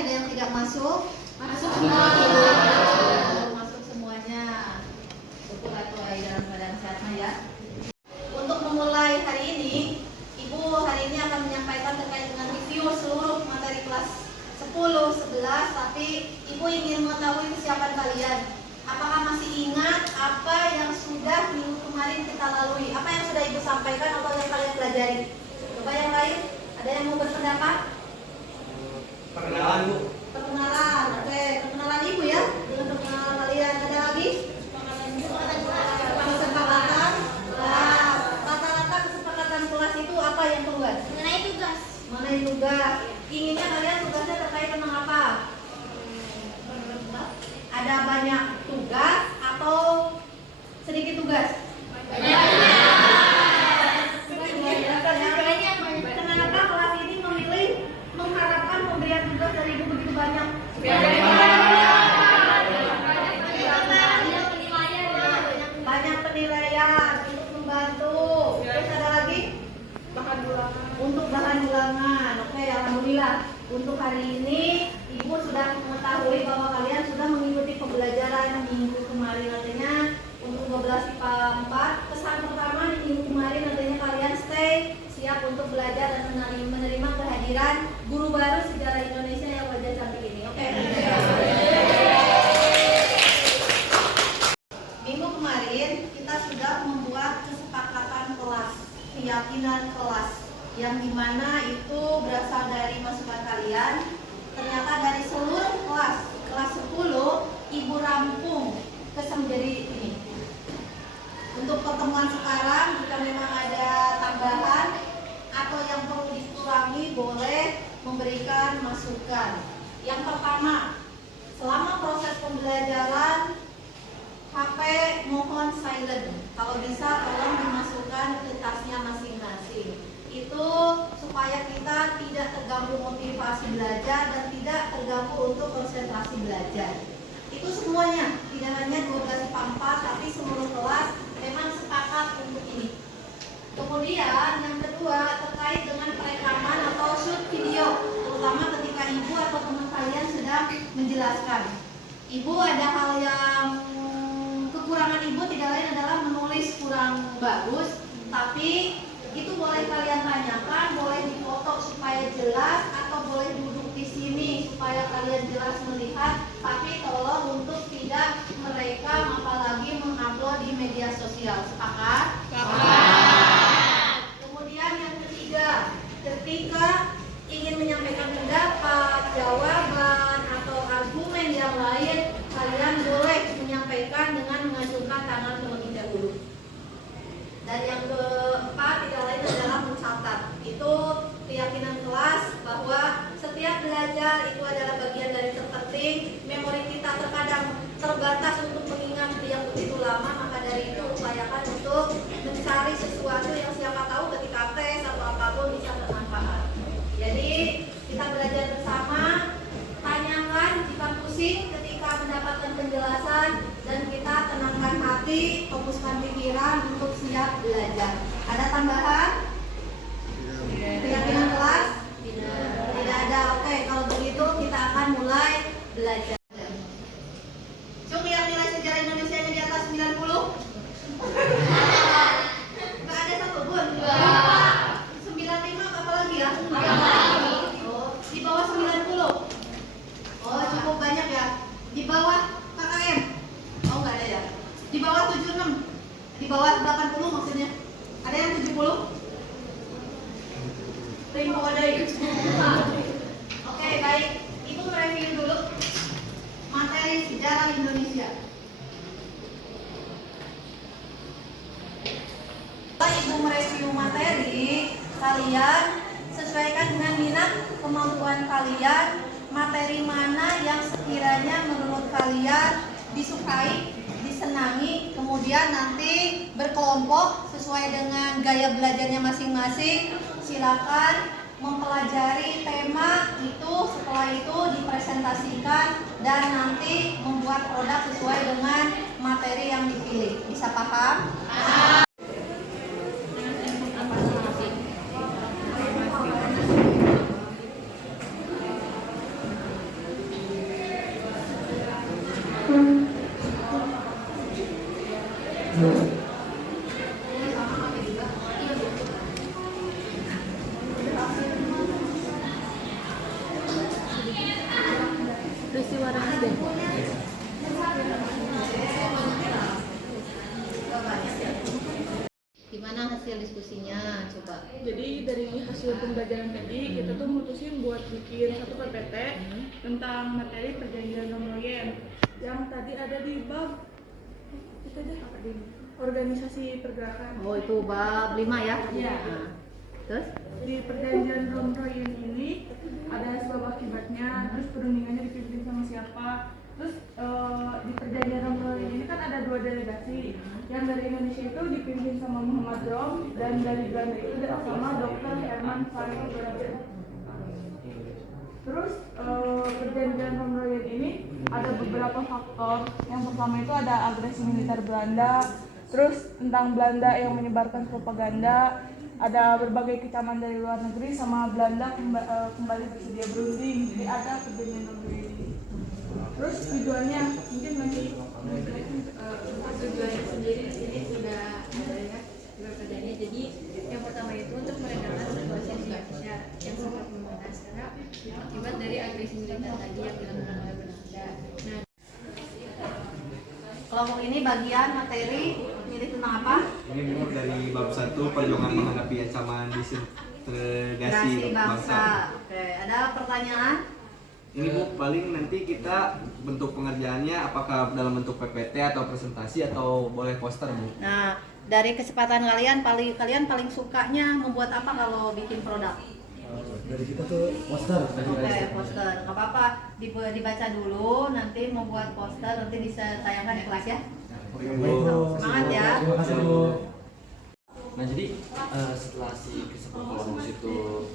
ada yang tidak masuk? Masuk semua. Masuk semuanya. Syukur atau dalam keadaan sehatnya ya. Untuk memulai hari ini, Ibu hari ini akan menyampaikan terkait dengan review seluruh materi kelas 10, 11, tapi Ibu ingin mengetahui kesiapan kalian. Apakah masih ingat apa yang sudah minggu kemarin kita lalui? Apa yang sudah Ibu sampaikan atau yang kalian pelajari? Coba yang lain, ada yang mau berpendapat? Perkenalan, Bu. Perkenalan, oke. Perkenalan Ibu ya, dengan perkenalan kalian. Ada lagi? Kesepakatan kelas. Rata-rata kesepakatan kelas itu apa yang keluar? Mengenai tugas. Mengenai tugas. Inginnya kalian tugasnya terkait tentang apa? Ada banyak tugas atau sedikit tugas? Kenapa kelas ini memilih mengharapkan pemberian tugas dari Ibu begitu banyak? Banyak penilaian untuk membantu. Terus ada lagi? Untuk bahan ulangan. Oke, alhamdulillah. Untuk hari ini Ibu sudah mengetahui bahwa kalian sudah mengikuti pembelajaran minggu kemarin, artinya untuk 12 IPA 4. Pesan pertama di minggu kemarin artinya kalian stay siap untuk belajar dan menerima kehadiran guru baru sejarah Indonesia yang wajah cantik ini. Oke. Minggu kemarin kita sudah membuat kesepakatan kelas, keyakinan kelas, yang dimana itu berasal dari masukan kalian. Ternyata dari seluruh kelas 10 Ibu rampung jadi ini. Untuk pertemuan sekarang, jika memang ada tambahan atau yang perlu dikurangi, boleh memberikan masukan. Yang pertama, selama proses pembelajaran HP mohon silent. Kalau bisa tolong dimasukkan ke tasnya masing-masing. Itu supaya kita tidak terganggu motivasi belajar dan tidak terganggu untuk konsentrasi belajar. Itu semuanya, tidak hanya 12 IPA 4, tapi seluruh kelas memang sepakat untuk ini. Kemudian yang kedua terkait dengan perekaman atau shoot video, terutama ketika Ibu atau teman kalian sedang menjelaskan. Ibu ada hal yang kekurangan Ibu tidak lain adalah menulis kurang bagus, tapi itu boleh kalian tanyakan, boleh difoto supaya jelas, atau boleh duduk di sini supaya kalian jelas melihat, tapi tolong untuk tidak merekam apalagi mengupload di media sosial. Sepakat? Sepakat. Kemudian yang ketiga, ketika ingin menyampaikan pendapat, jawaban, atau argumen yang lain, kalian boleh menyampaikan dengan mengacungkan tangan terlebih dahulu. Dan yang keempat tidak lain adalah mencatat. Itu keyakinan kelas bahwa setiap belajar itu adalah bagian dari terpenting. Memori kita terkadang terbatas untuk mengingat yang begitu lama, maka dari itu upayakan untuk mencari sesuatu yang siapa tahu ketika tes atau apapun bisa bermanfaat. Jadi kita belajar bersama, tanyakan jika pusing ketika mendapatkan penjelasan, dan kita tenangkan hati, fokuskan pikiran untuk siap belajar. Ada tambahan? Keyakinan kelas? Tidak ada. Oke, kalau begitu kita akan mulai belajar. Cung, yang nilai sejarah Indonesia di atas 90? Nggak ada satu pun? 95 apa lagi ya? Oh, di bawah 90? Oh, cukup banyak ya. Di bawah KKM? Oh, nggak ada ya. Di bawah 76? Di bawah 80 maksudnya? Ada yang 70? Rimbo ada ya? Oke, baik. Ibu mereview dulu materi sejarah Indonesia. Setelah Ibu mereview materi, kalian sesuaikan dengan minat kemampuan kalian, materi mana yang sekiranya menurut kalian disukai, disenangi, kemudian nanti berkelompok sesuai dengan gaya belajarnya masing-masing. Silakan mempelajari tema itu, setelah itu dipresentasikan dan nanti membuat produk sesuai dengan materi yang dipilih. Bisa paham? peristiwa Renasdem. Gimana hasil diskusinya? Coba. Jadi dari hasil pembelajaran tadi kita tuh mutusin buat bikin satu PPT tentang materi perjanjian non-loyen yang tadi ada di bab kita aja apa di organisasi pergerakan. Oh, itu bab 5 ya? Iya. Nah, terus? Di perjanjian non-loyen ini ada sebab akibatnya, terus perundingannya dipimpin sama siapa. Terus di perjanjian non-loyen ini kan ada 2 delegasi. Yang dari Indonesia itu dipimpin sama Muhammad Rom, dan dari Belanda itu sama Dr. Herman van Braven. Terus perjanjian non-loyen ini ada beberapa faktor. Yang pertama itu ada agresi militer Belanda, terus tentang Belanda yang menyebarkan propaganda, ada berbagai kecaman dari luar negeri, sama Belanda kembali bersedia berunding. Jadi ada perjanjian non-loyen ini. Terus tujuannya mungkin nanti tujuannya sendiri di sini sudah ada ya perbedaannya. Jadi yang pertama itu untuk meredakan situasi Indonesia yang sempat memanas karena akibat dari agresi militer tadi yang dilakukan oleh Belanda. Nah, Kelompok ini bagian materi milih tentang apa? Ini Bu dari bab 1 perjuangan menghadapi ancaman disintegrasi Generasi bangsa. bangsa. Oke, ada pertanyaan? Ini Bu paling nanti kita bentuk pengerjaannya apakah dalam bentuk PPT atau presentasi atau boleh poster Bu? Nah, dari kesempatan kalian paling sukanya membuat apa kalau bikin produk? Dari kita tuh poster. Oke, poster. Gak apa-apa, dibaca dulu, nanti membuat poster, nanti bisa tayangkan di kelas ya. Semangat ya. Terima kasih Bu. Nah jadi setelah si Christopher Columbus itu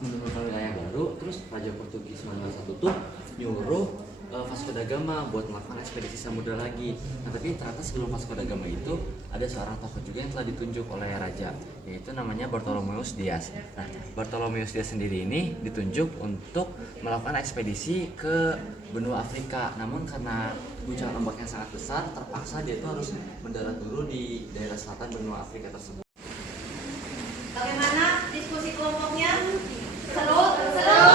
menemukan wilayah baru, terus Raja Portugis Manuel I tuh nyuruh Vasco da Gama buat melakukan ekspedisi samudra lagi. Nah tapi ternyata sebelum Vasco da Gama itu ada seorang tokoh juga yang telah ditunjuk oleh raja, yaitu namanya Bartholomeus Dias. Nah Bartholomeus Dias sendiri ini ditunjuk untuk melakukan ekspedisi ke benua Afrika. Namun karena guncangan ombak yang sangat besar, terpaksa dia itu harus mendarat dulu di daerah selatan benua Afrika tersebut. Bagaimana diskusi kelompoknya? Seru? Seru?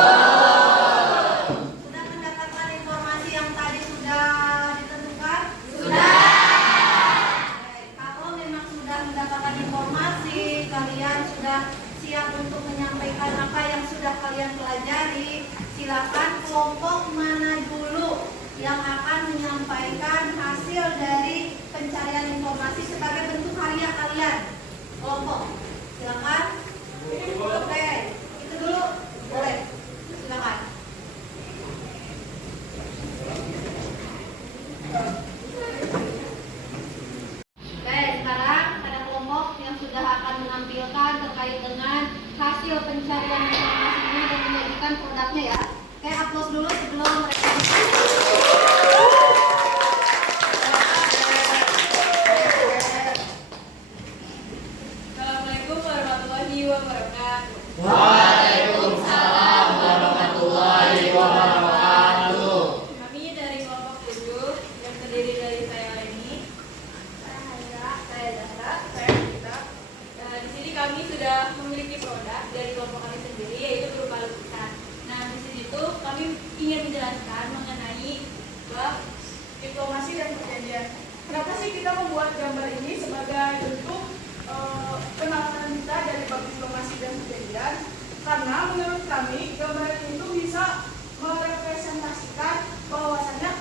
Sudah mendapatkan informasi yang tadi sudah ditentukan? Sudah. Oke, kalau memang sudah mendapatkan informasi, kalian sudah siap untuk menyampaikan apa yang sudah kalian pelajari, silakan kelompok mana dulu yang akan menyampaikan hasil dari pencarian informasi sebagai bentuk karya kalian. Kelompok, silakan. Oke, itu dulu boleh. Silakan. Oke, sekarang ada kelompok yang sudah akan menampilkan terkait dengan hasil pencarian informasinya dan menyajikan produknya ya. Oke, upload dulu sebelum mereka. Assalamualaikum warahmatullahi wabarakatuh. Waalaikumsalam warahmatullahi wabarakatuh. Kami dari kelompok 7 yang terdiri dari saya Leni, saya Dara, saya Kita. Nah, di sini kami sudah memiliki produk dari kelompok kami sendiri, yaitu berupa lukisan. Nah, di sini tuh kami ingin menjelaskan mengenai bab diplomasi dan perjanjian. Kenapa sih kita membuat gambar ini sebagai bentuk penalaran kita dari bab diplomasi dan perjanjian? Karena menurut kami gambar ini tuh bisa merepresentasikan bahwasannya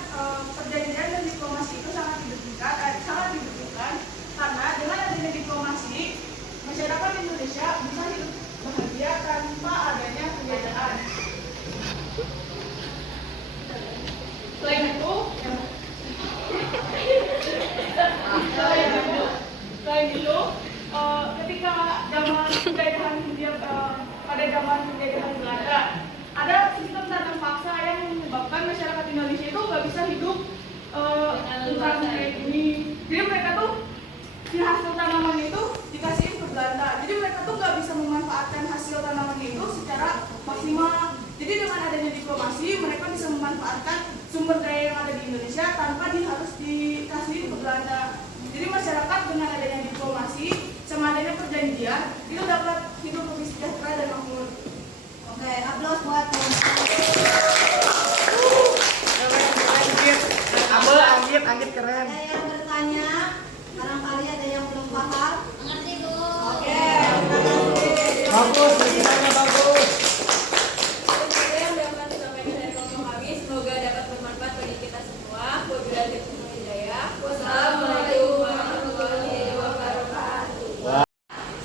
perjanjian dan diplomasi itu sangat dibutuhkan karena dengan adanya diplomasi masyarakat Indonesia bisa hidup bahagia tanpa adanya penjajahan. Selain itu, ketika zaman penjajahan pada zaman penjajahan Belanda, ada sistem tanam paksa yang menyebabkan masyarakat Indonesia itu nggak bisa hidup tentang kayak gini. Jadi mereka tuh si hasil tanaman itu dikasihin ke Belanda. Jadi mereka tuh nggak bisa memanfaatkan hasil tanaman itu secara maksimal. Jadi dengan adanya diplomasi, mereka bisa memanfaatkan sumber daya yang ada di Indonesia tanpa harus dikasihin ke Belanda. Jadi masyarakat dengan adanya diplomasi sama adanya perjanjian itu dapat hidup lebih sejahtera dan makmur. Oke, aplaus buat kelompok. kaget keren. Ada yang bertanya? Barangkali ada yang belum paham? Mengerti, Bu. Oke, terima kasih. Bagus, ceritanya bagus. Itu saja yang dapat disampaikan dari kelompok kami. Semoga dapat bermanfaat bagi kita semua. Wabillahi taufiq wal hidayah. Wassalamualaikum warahmatullahi wabarakatuh.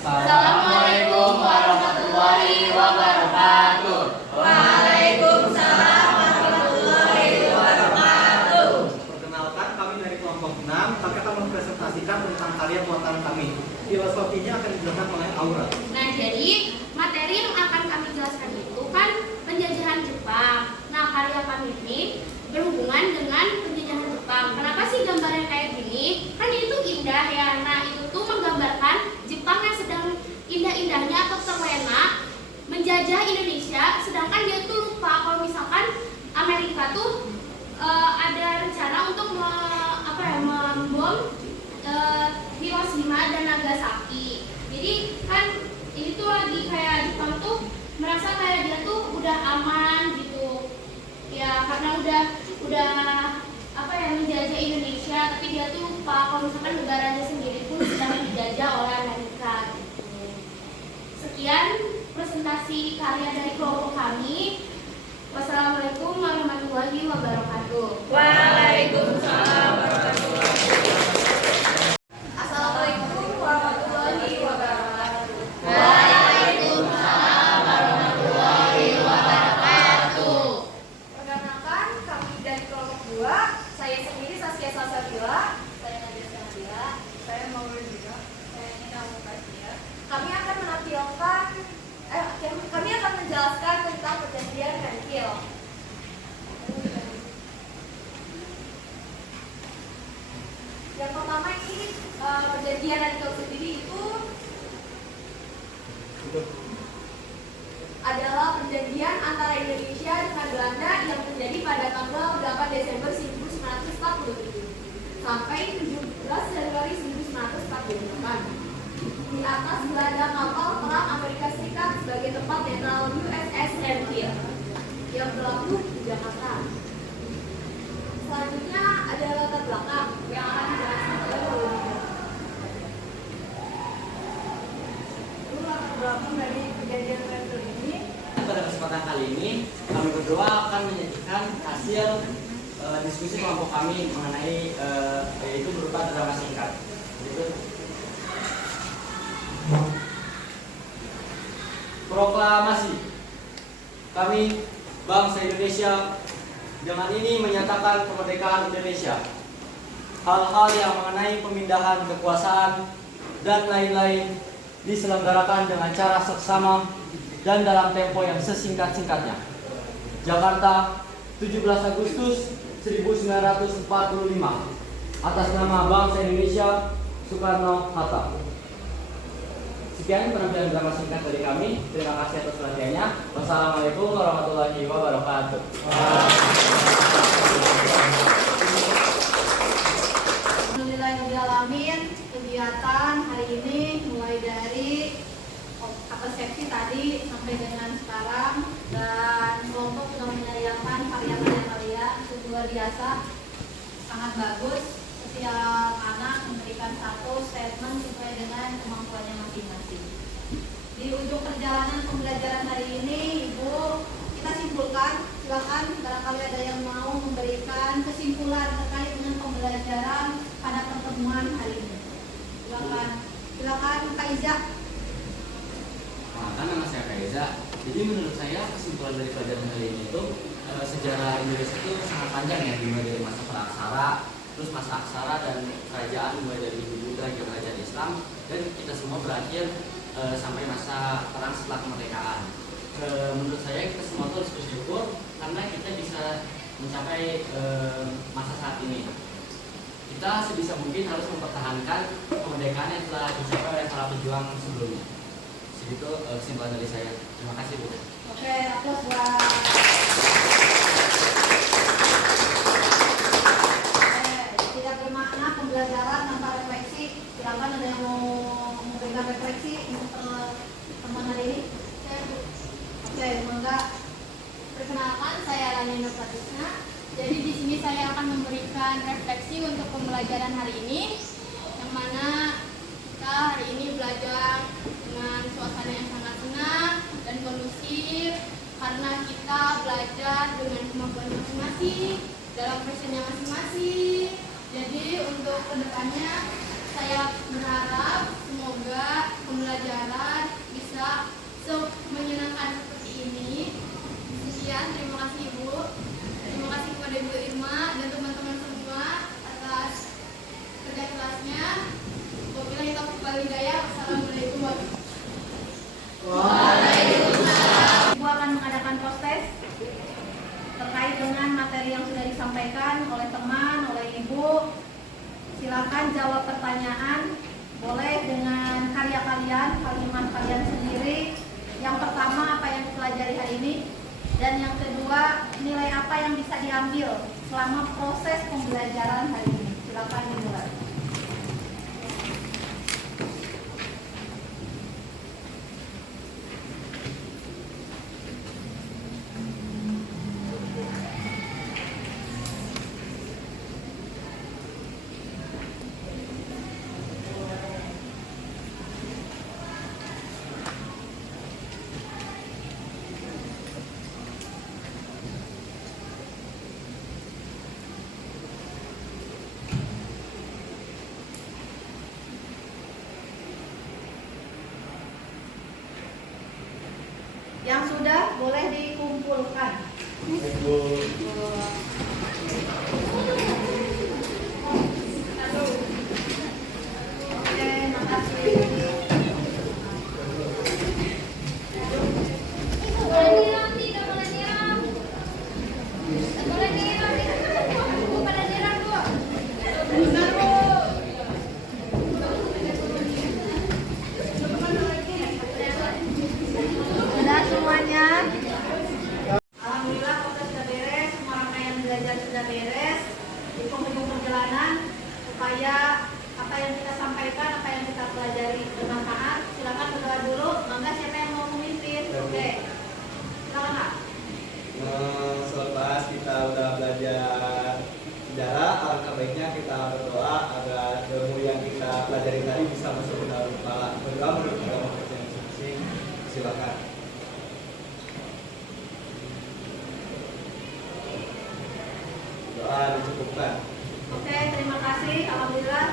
Assalamualaikum warahmatullahi wabarakatuh. Waalaikumsalam warahmatullahi wabarakatuh. Perkenalkan, kami dari kelompok 6. Kami akan mempresentasikan tentang karya buatan kami. Filosofinya akan dijelaskan oleh Aura. Nah, jadi materi yang akan kami jelaskan itu kan penjajahan Jepang. Nah, karya kami ini berhubungan dengan penjajahan Jepang. Kenapa sih gambarnya kayak gini? Kan itu indah ya. Nah, itu tuh menggambarkan Jepang yang sedang indah-indahnya atau terlena menjajah Indonesia, sedangkan dia tuh lupa kalau misalkan Amerika tuh ada rencana untuk membom Hiroshima dan Nagasaki. Jadi kan ini tuh lagi kayak Jepang tuh merasa kayak dia tuh udah aman gitu. Ya karena udah menjajah Indonesia, tapi dia tuh lupa kalau misalkan negaranya sendiri pun sedang dijajah oleh Amerika gitu. Sekian presentasi karya dari kelompok kami. Wassalamualaikum warahmatullahi wabarakatuh. Waalaikumsalam warahmatullahi wabarakatuh. Assalamualaikum warahmatullahi wabarakatuh. Waalaikumsalam warahmatullahi wabarakatuh. Perkenalkan, kami dari kelompok 2. Saya sendiri Saskia Salsabila. Saya Nadia Sanabila. Saya Maulid juga. Saya Nina Mukasia. Kami akan menjelaskan tentang perjanjian Renville. Yang pertama ini perjanjian Renville sendiri itu adalah perjanjian antara Indonesia dengan Belanda yang terjadi pada tanggal 8 Desember 1947 sampai 17 Januari 1948 di atas berada kapal perang Amerika Serikat sebagai tempat netral USS Renville yang berlabuh di Jakarta. Selanjutnya ada latar belakang yang akan dijelaskan oleh Maulida. Lalu latar belakang dari perjanjian Renville ini. Pada kesempatan kali ini kami berdua akan menyajikan hasil diskusi kelompok kami mengenai yaitu berupa drama singkat. Proklamasi. Kami bangsa Indonesia dengan ini menyatakan kemerdekaan Indonesia. Hal-hal yang mengenai pemindahan kekuasaan dan lain-lain diselenggarakan dengan cara seksama dan dalam tempo yang sesingkat-singkatnya. Jakarta, 17 Agustus 1945. Atas nama bangsa Indonesia, Soekarno-Hatta. Sekian penampilan drama singkat dari kami. Terima kasih atas perhatiannya. Wassalamualaikum warahmatullahi wabarakatuh. Alhamdulillahirrahmanirrahim. Kegiatan hari ini mulai dari persepsi tadi sampai dengan sekarang, dan kelompok sudah menyajikan karya-karya kalian itu luar biasa, sangat bagus. Setiap anak memberikan satu statement sesuai dengan kemampuannya masing-masing. Di ujung perjalanan pembelajaran hari ini, Ibu, kita simpulkan. Silakan barangkali ada yang mau memberikan kesimpulan terkait dengan pembelajaran pada pertemuan hari ini. Silakan Kak Iza. Kan nama saya Kaiza. Jadi menurut saya kesimpulan dari pelajaran kali ini itu sejarah Indonesia itu sangat panjang ya, dimulai dari masa praksara, terus masa aksara dan kerajaan mulai dari Buddha hingga kerajaan Islam, dan kita semua berakhir sampai masa perang setelah kemerdekaan. Menurut saya kita semua harus bersyukur karena kita bisa mencapai masa saat ini. Kita sebisa mungkin harus mempertahankan kemerdekaan yang telah dicapai oleh para pejuang sebelumnya. Segitu kesimpulan dari saya. Terima kasih, Bu. Oke, aplaus buat. Tidak bermakna pembelajaran tanpa refleksi. Silakan ada yang mau memberikan refleksi untuk teman hari ini. Oke, semoga. Perkenalkan, saya Lani Nur Fatisna. Jadi di sini saya akan akan memberikan refleksi untuk pembelajaran hari ini, yang mana kita hari ini belajar dengan suasana yang sangat senang dan kondusif karena kita belajar dengan kemampuan masing-masing dalam passionnya masing-masing. Jadi untuk kedepannya saya berharap semoga pembelajaran bisa menyenangkan seperti ini. Sekian, terima kasih Ibu. Terima kasih kepada Ibu Irma dan teman-teman semua atas kerja kerasnya. Wabillahi taufiq wal hidayah. Wassalamualaikum warahmatullahi wabarakatuh. Ibu akan mengadakan proses terkait dengan materi yang sudah disampaikan oleh teman, oleh Ibu. Silakan jawab pertanyaan, boleh dengan karya kalian, kalimat kalian sendiri. Yang pertama, apa yang dipelajari hari ini, dan yang kedua, nilai apa yang bisa diambil selama proses pembelajaran hari ini. Silakan dimulai. Yang sudah boleh dikumpulkan. Oke, makasih. Sudah semuanya? Alhamdulillah proses sudah beres, semua rangkaian belajar sudah beres. Di penghujung perjalanan, supaya apa yang kita sampaikan, apa yang kita pelajari bermanfaat. Silakan berdoa dulu. Mangga siapa yang mau memimpin? Oke. Silakan Kak. Selepas kita udah belajar sejarah, alangkah baiknya kita berdoa agar ilmu yang kita pelajari tadi bisa masuk ke dalam kepala. Berdoa menurut agama kepercayaan masing-masing. Silakan. Doa dicukupkan. Oke, terima kasih. Alhamdulillah